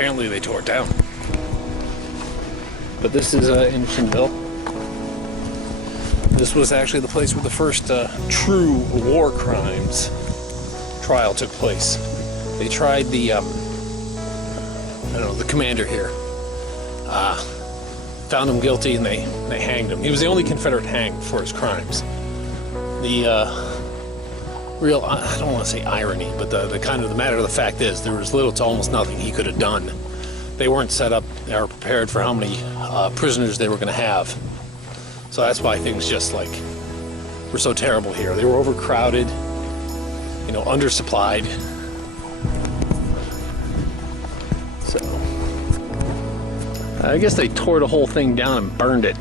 apparently they tore it down. But this is Andersonville. This was actually the place where the first true war crimes trial took place. They tried the, I don't know, the commander here. Found him guilty and they hanged him. He was the only Confederate hanged for his crimes. The real, I don't want to say irony, but the kind of the matter of the fact is there was little to almost nothing he could have done. They weren't set up or prepared for how many prisoners they were going to have. So that's why things just like were so terrible here. They were overcrowded, you know, undersupplied. So I guess they tore the whole thing down and burned it.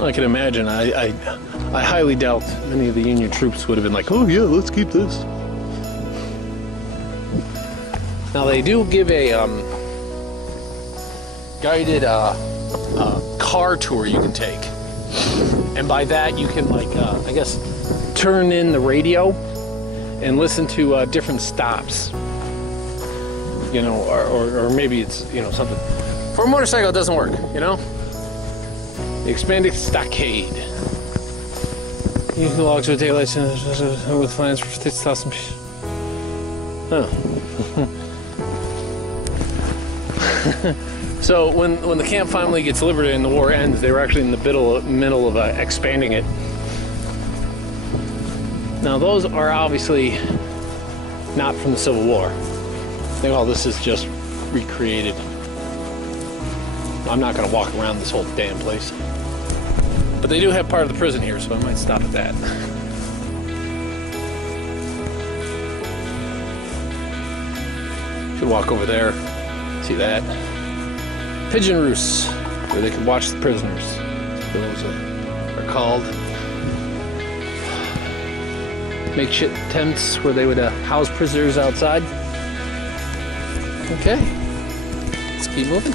I can imagine. I highly doubt many of the Union troops would have been like, oh yeah, let's keep this. Now they do give a guided car tour you can take, and by that you can like I guess turn in the radio and listen to different stops, you know, or maybe it's, you know, something. For a motorcycle it doesn't work, you know. The expanded stockade. You can log to a daylight with plans for 6,000 people. Huh. So when the camp finally gets liberated and the war ends, they were actually in the middle of expanding it. Now those are obviously not from the Civil War. I think all this is just recreated. I'm not going to walk around this whole damn place. But they do have part of the prison here, so I might stop at that. Should walk over there, see that. Pigeon roosts, where they can watch the prisoners. Those are called. Makeshift tents where they would house prisoners outside. Okay, let's keep moving.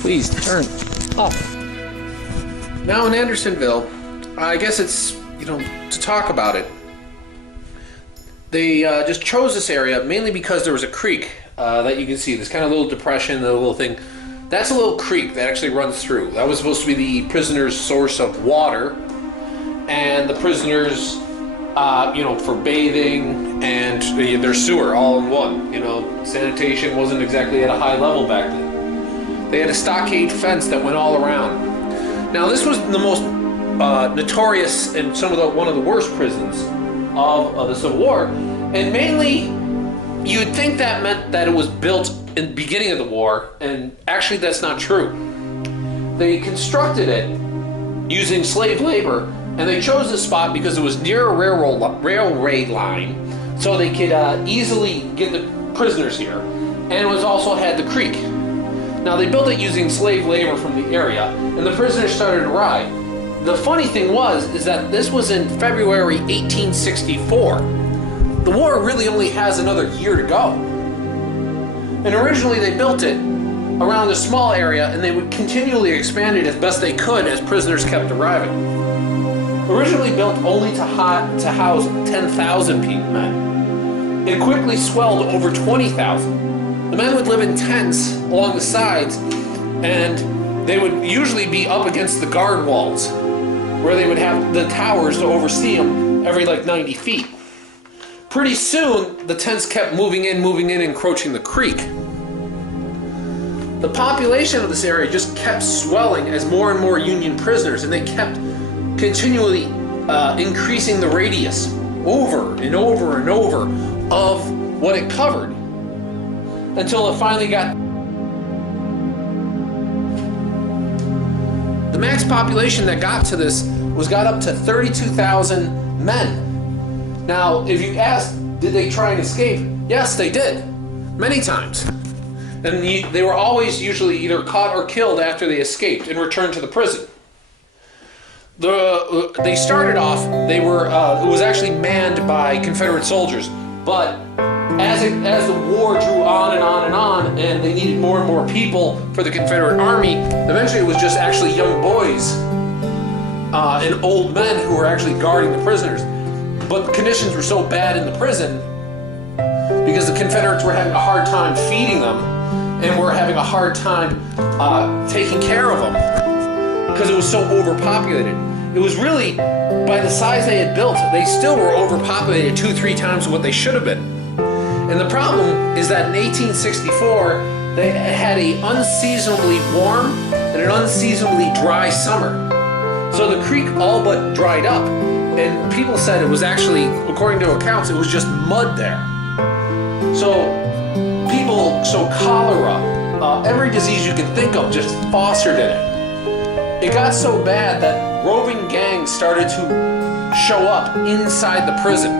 Please turn off. Now in Andersonville, I guess it's, you know, to talk about it. They just chose this area mainly because there was a creek that you can see. This kind of little depression, the little thing. That's a little creek that actually runs through. That was supposed to be the prisoners' source of water, and the prisoners, you know, for bathing and their sewer all in one. You know, sanitation wasn't exactly at a high level back then. They had a stockade fence that went all around. Now this was the most notorious and one of the worst prisons of the Civil War, and mainly you'd think that meant that it was built in the beginning of the war, and actually that's not true. They constructed it using slave labor, and they chose this spot because it was near a railway line, so they could easily get the prisoners here, and it was also had the creek. Now they built it using slave labor from the area, and the prisoners started to arrive. The funny thing is that this was in February 1864. The war really only has another year to go. And originally they built it around a small area, and they would continually expand it as best they could as prisoners kept arriving. Originally built only to house 10,000 men, it quickly swelled to over 20,000. The men would live in tents along the sides, and they would usually be up against the guard walls, where they would have the towers to oversee them every like 90 feet. Pretty soon, the tents kept moving in, encroaching the creek. The population of this area just kept swelling as more and more Union prisoners, and they kept continually increasing the radius over and over and over of what it covered, until it finally got... The max population that got to this got up to 32,000 men. Now, if you ask, did they try and escape? Yes, they did. Many times. And they were always usually either caught or killed after they escaped and returned to the prison. They started off, it was actually manned by Confederate soldiers, but as the war drew on and on and on, and they needed more and more people for the Confederate Army, eventually it was just actually young boys and old men who were actually guarding the prisoners. But the conditions were so bad in the prison because the Confederates were having a hard time feeding them and were having a hard time taking care of them because it was so overpopulated. It was really, by the size they had built, they still were overpopulated 2-3 times what they should have been. And the problem is that in 1864, they had an unseasonably warm and an unseasonably dry summer. So the creek all but dried up, and people said it was actually, according to accounts, it was just mud there. So cholera, every disease you can think of just fostered in it. It got so bad that roving gangs started to show up inside the prison.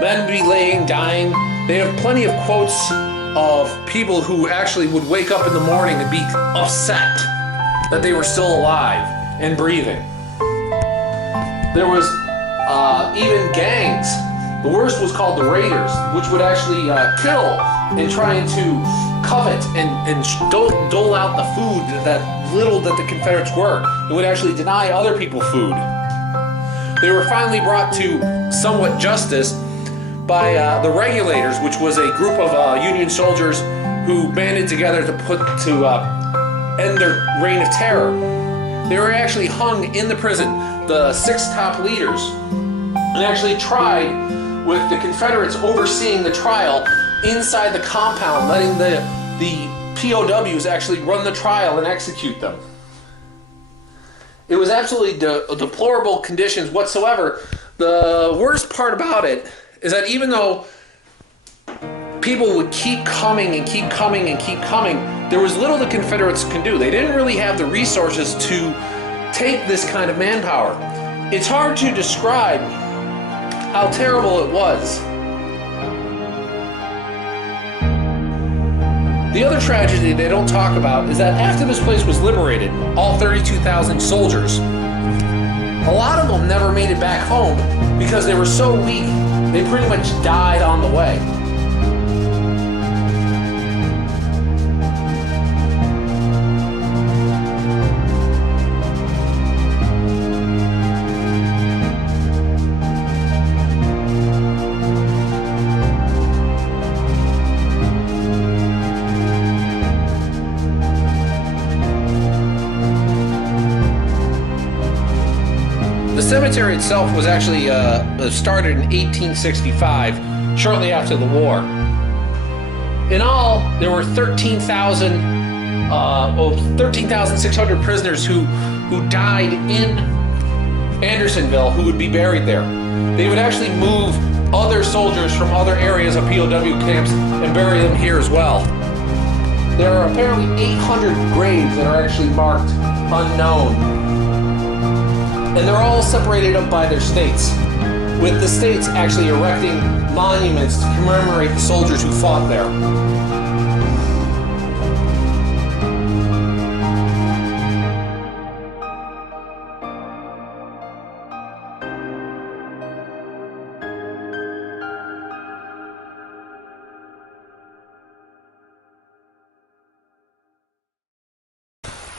Men would be laying, dying. They have plenty of quotes of people who actually would wake up in the morning and be upset that they were still alive and breathing. There was even gangs. The worst was called the Raiders, which would actually kill and trying to covet and dole out the food that little that the Confederates were. They would actually deny other people food. They were finally brought to somewhat justice by the Regulators, which was a group of Union soldiers who banded together to end their reign of terror. They were actually hung in the prison, the 6 top leaders, and actually tried with the Confederates overseeing the trial inside the compound, letting the POWs actually run the trial and execute them. It was absolutely deplorable conditions whatsoever. The worst part about it is that even though people would keep coming and keep coming and keep coming, there was little the Confederates could do. They didn't really have the resources to take this kind of manpower. It's hard to describe how terrible it was. The other tragedy they don't talk about is that after this place was liberated, all 32,000 soldiers, a lot of them never made it back home because they were so weak, they pretty much died on the way. The cemetery itself was actually started in 1865, shortly after the war. In all, there were 13,600 prisoners who died in Andersonville who would be buried there. They would actually move other soldiers from other areas of POW camps and bury them here as well. There are apparently 800 graves that are actually marked unknown. And they're all separated up by their states, with the states actually erecting monuments to commemorate the soldiers who fought there.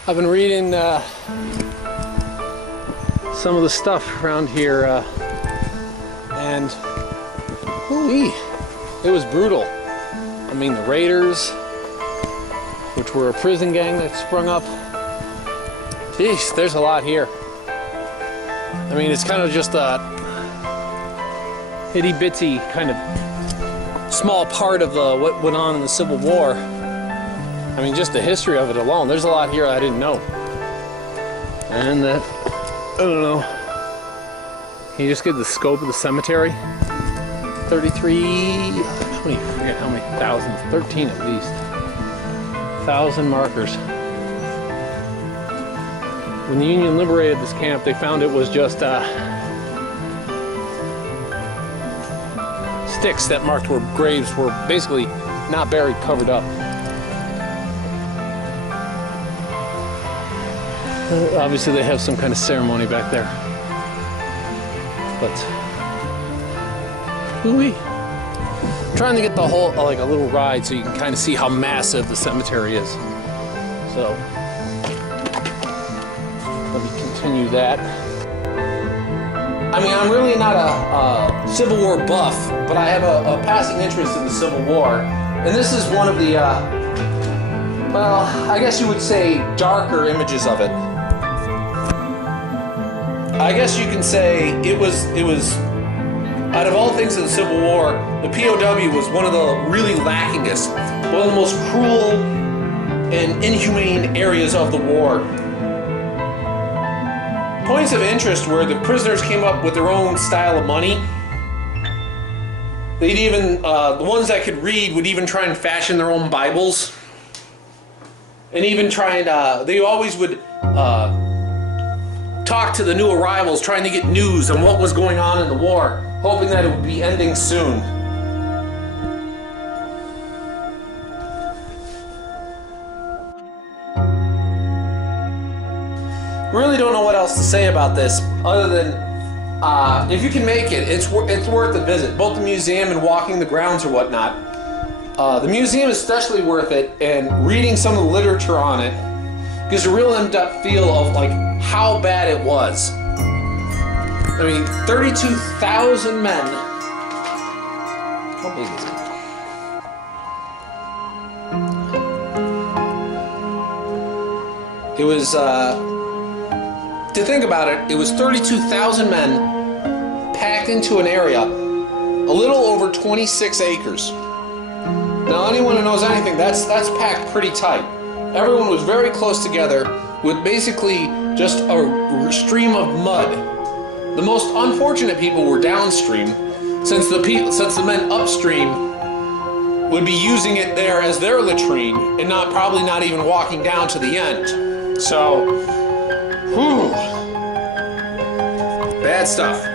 I've been reading some of the stuff around here, and ooh-wee, it was brutal. I mean, the Raiders, which were a prison gang that sprung up. Jeez, there's a lot here. I mean, it's kind of just a itty-bitty kind of small part of what went on in the Civil War. I mean, just the history of it alone. There's a lot here I didn't know. And that, I don't know. Can you just get the scope of the cemetery? 33, I forget how many thousands, 13 at least. 1,000 markers. When the Union liberated this camp, they found it was just sticks that marked where graves were basically not buried, covered up. Obviously they have some kind of ceremony back there. But ooh-wee. I'm trying to get the whole, like a little ride so you can kind of see how massive the cemetery is. So let me continue showing you that. I mean, I'm really not a Civil War buff, but I have a passing interest in the Civil War. And this is one of the, well, I guess you would say darker images of it. I guess you can say it was, out of all things in the Civil War, the POW was one of the really lackingest, one of the most cruel and inhumane areas of the war. Points of interest were the prisoners came up with their own style of money. They'd even, the ones that could read would even try and fashion their own Bibles. And even try and, they always would talk to the new arrivals, trying to get news on what was going on in the war, hoping that it would be ending soon. Really don't know what else to say about this other than if you can make it, it's worth a visit, both the museum and walking the grounds or whatnot. The museum is especially worth it, and reading some of the literature on it gives a real in-depth feel of like how bad it was. I mean, 32,000 men. How big is it? It was, to think about it, it was 32,000 men packed into an area a little over 26 acres. Now, anyone who knows anything, that's packed pretty tight. Everyone was very close together with basically just a stream of mud. The most unfortunate people were downstream, since the men upstream would be using it there as their latrine and probably not even walking down to the end. So, whew, bad stuff.